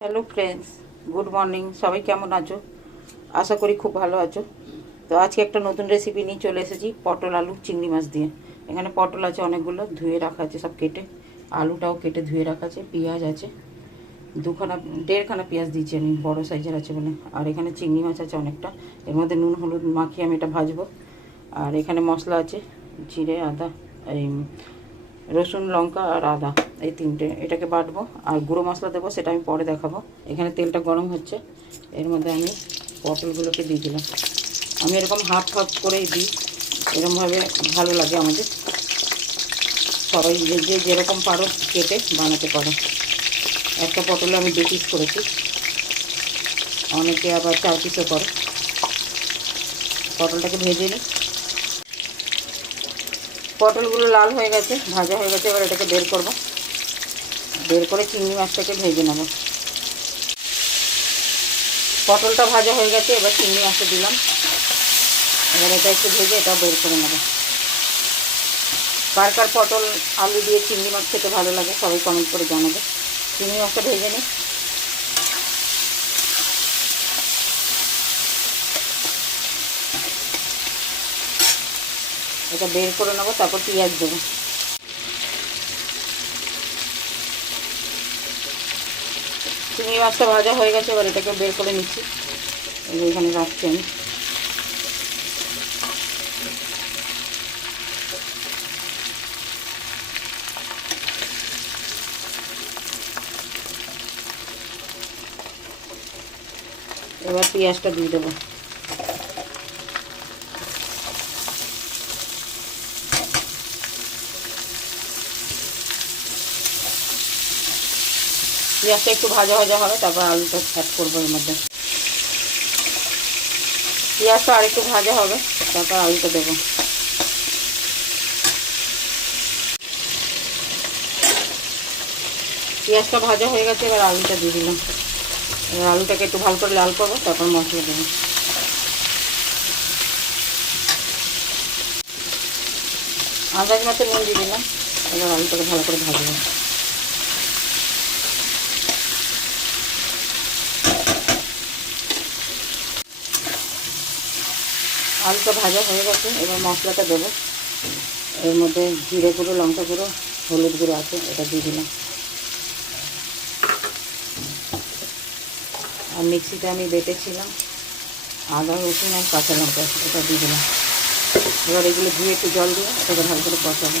Hello friends, good morning. সবাই কেমন আছো? আশা করি খুব ভালো আছো। তো আজকে একটা নতুন রেসিপি নিয়ে চলে এসেছি, পটল আলু চিংড়ি মাছ দিয়ে। এখানে পটল আছে অনেকগুলো, ধুয়ে রাখা আছে সব কেটে। আলুটাও কেটে ধুয়ে রাখা আছে। পেঁয়াজ আছে দেড়খানা পেঁয়াজ দিয়েছি আমি, বড়ো সাইজের আছে বলে। আর এখানে চিংড়ি মাছ আছে অনেকটা। এর মধ্যে নুন হলুদ মাখিয়ে আমি এটা ভাজবো। আর এখানে মশলা আছে, জিরে আদা, এই রসুন লঙ্কা আর আদা, এই তিনটে। এটাকে বাটবো আর গুঁড়ো মশলা দেবো, সেটা আমি পরে দেখাবো। এখানে তেলটা গরম হচ্ছে, এর মধ্যে আমি পটলগুলোকে দিয়ে দিলাম। আমি এরকম হাফ হাফ করেই দিই, এরকমভাবে ভালো লাগে আমাদের। সবাই যে যে যেরকম পারো কেটে বানাতে পারো। একটা পটলে আমি 2 পিস করেছি, অনেকে আবার 4 পিসও করে। পটলটাকে ভেজে নিই। পটলগুলো লাল হয়ে গেছে, ভাজা হয়ে গেছে। এবার এটাকে বের করবো। বের করে চিংড়ি মাছটাকে ভেজে নেবো। পটলটা ভাজা হয়ে গেছে, এবার চিংড়ি মাছটা দিলাম। এবার এটা একটু ভেজে এটাও বের করে নেবো। কার কার পটল আলু দিয়ে চিংড়ি মাছ খেতে ভালো লাগে সবাই কমেন্ট করে জানাবে। চিংড়ি মাছটা ভেজে নিই। এটা বের করে নেবো, তারপর পেঁয়াজ দেবো। চিংড়ি মাছটা ভাজা হয়ে গেছে, এবার এটাকে বের করে নিচ্ছি। এখানে রাখছি আমি। এবার পেঁয়াজটা দিয়ে দেবো। পেঁয়াজটা একটু ভাজা ভাজা হবে, তারপর আলুটা অ্যাড করবো এর মধ্যে। পেঁয়াজটা আর একটু ভাজা হবে, তারপর আলুটা দেবো। পেঁয়াজটা ভাজা হয়ে গেছে, এবার আলুটা দিয়ে দিলাম। এবার আলুটাকে একটু ভালো করে লাল করবো, তারপর মশলা দেবো। আন্দাজ মতো নুন দিয়ে দিলাম। এবার আলুটাকে ভালো করে ভাজবো। আলুটা ভাজা হয়ে গেছে, এবার মশলাটা দেবো। এর মধ্যে জিরে গুঁড়ো, লঙ্কা গুঁড়ো, হলুদ গুঁড়ো আছে, এটা দিয়ে দিলাম। আর মিক্সিতে আমি বেটেছিলাম আদা রসুন আর কাঁচা লঙ্কা, এটা দিয়ে দিলাম। এবার এগুলো ধুয়ে একটু জল দিয়ে এটাকে ভালো করে কষাবো।